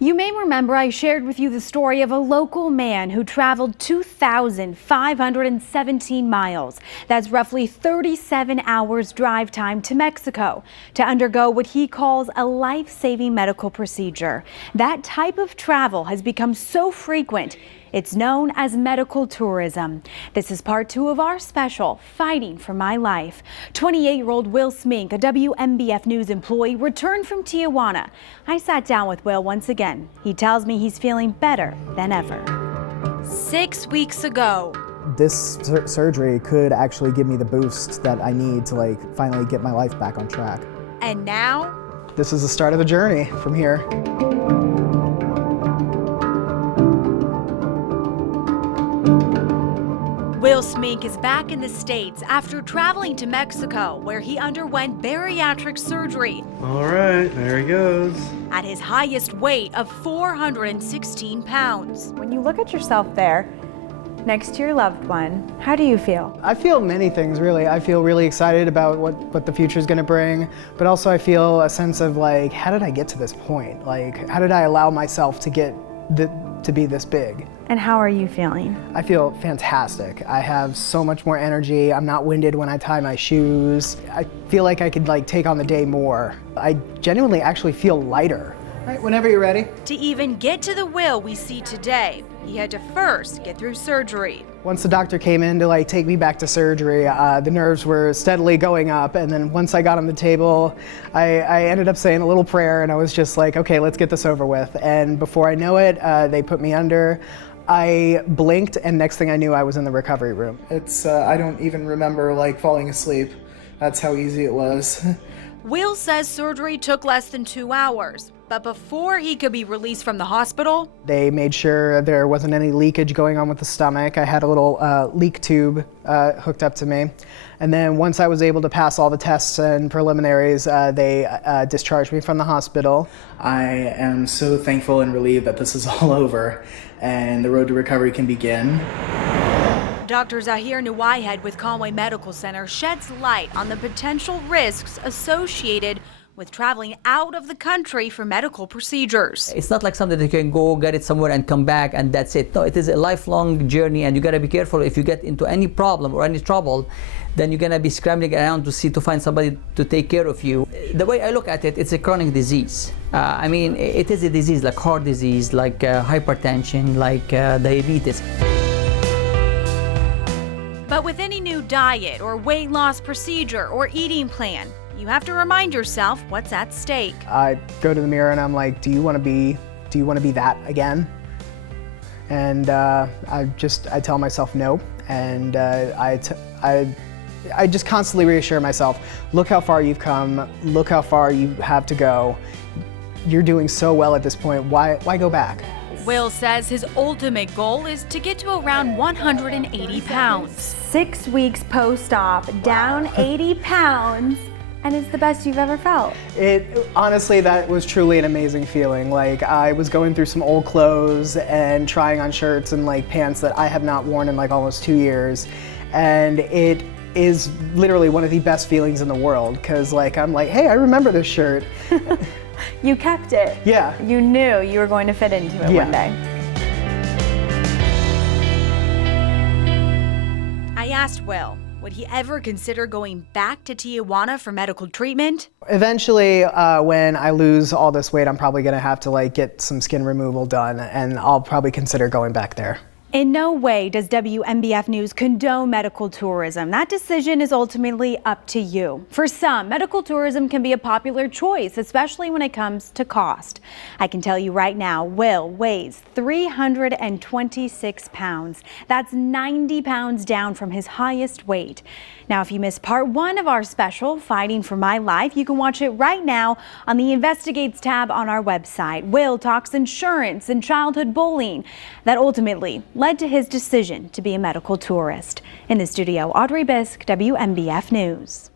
You may remember I shared with you the story of a local man who traveled 2,517 miles. That's roughly 37 hours drive time to Mexico to undergo what he calls a life-saving medical procedure. That type of travel has become so frequent, it's known as medical tourism. This is part 2 of our special, Fighting for My Life. 28-year-old Will Smink, a WMBF News employee, returned from Tijuana. I sat down with Will once again. He tells me he's feeling better than ever. 6 weeks ago. This surgery could actually give me the boost that I need to finally get my life back on track. And now? This is the start of the journey from here. Will Smink is back in the States after traveling to Mexico, where he underwent bariatric surgery. All right, there he goes. At his highest weight of 416 pounds. When you look at yourself there, next to your loved one, how do you feel? I feel many things, really. I feel really excited about what the future is going to bring, but also I feel a sense of how did I get to this point? How did I allow myself to get to be this big? And how are you feeling? I feel fantastic. I have so much more energy. I'm not winded when I tie my shoes. I feel like I could take on the day more. I genuinely actually feel lighter. All right, whenever you're ready. To even get to the Will we see today, he had to first get through surgery. Once the doctor came in to take me back to surgery, the nerves were steadily going up, and then once I got on the table, I ended up saying a little prayer, and I was just like, okay, let's get this over with. And before I know it, they put me under. I blinked, and next thing I knew, I was in the recovery room. I don't even remember falling asleep. That's how easy it was. Will says surgery took less than 2 hours, but before he could be released from the hospital, they made sure there wasn't any leakage going on with the stomach. I had a little leak tube hooked up to me. And then once I was able to pass all the tests and preliminaries, they discharged me from the hospital. I am so thankful and relieved that this is all over and the road to recovery can begin. Dr. Zahir Nuwayhed with Conway Medical Center sheds light on the potential risks associated with traveling out of the country for medical procedures. It's not like something that you can go get it somewhere and come back and that's it. No, it is a lifelong journey, and you gotta be careful. If you get into any problem or any trouble, then you're gonna be scrambling around to find somebody to take care of you. The way I look at it, it's a chronic disease. It is a disease like heart disease, like hypertension, like diabetes. But with any new diet or weight loss procedure or eating plan, you have to remind yourself what's at stake. I go to the mirror and I'm like, do you want to be that again? And I tell myself no, and I just constantly reassure myself, look how far you've come, look how far you have to go. You're doing so well at this point, why go back? Will says his ultimate goal is to get to around 180 pounds. 6 weeks post-op, down 80 pounds. And it's the best you've ever felt. Honestly, that was truly an amazing feeling. I was going through some old clothes and trying on shirts and pants that I have not worn in almost 2 years. And it is literally one of the best feelings in the world, because I'm like, hey, I remember this shirt. You kept it. Yeah. You knew you were going to fit into it one day. I asked Will, would he ever consider going back to Tijuana for medical treatment? Eventually, when I lose all this weight, I'm probably gonna have to get some skin removal done, and I'll probably consider going back there. In no way does WMBF News condone medical tourism. That decision is ultimately up to you. For some, medical tourism can be a popular choice, especially when it comes to cost. I can tell you right now, Will weighs 326 pounds. That's 90 pounds down from his highest weight. Now, if you missed part 1 of our special, Fighting for My Life, you can watch it right now on the Investigates tab on our website. Will talks insurance and childhood bullying that ultimately led to his decision to be a medical tourist. In the studio, Audrey Biesk, WMBF News.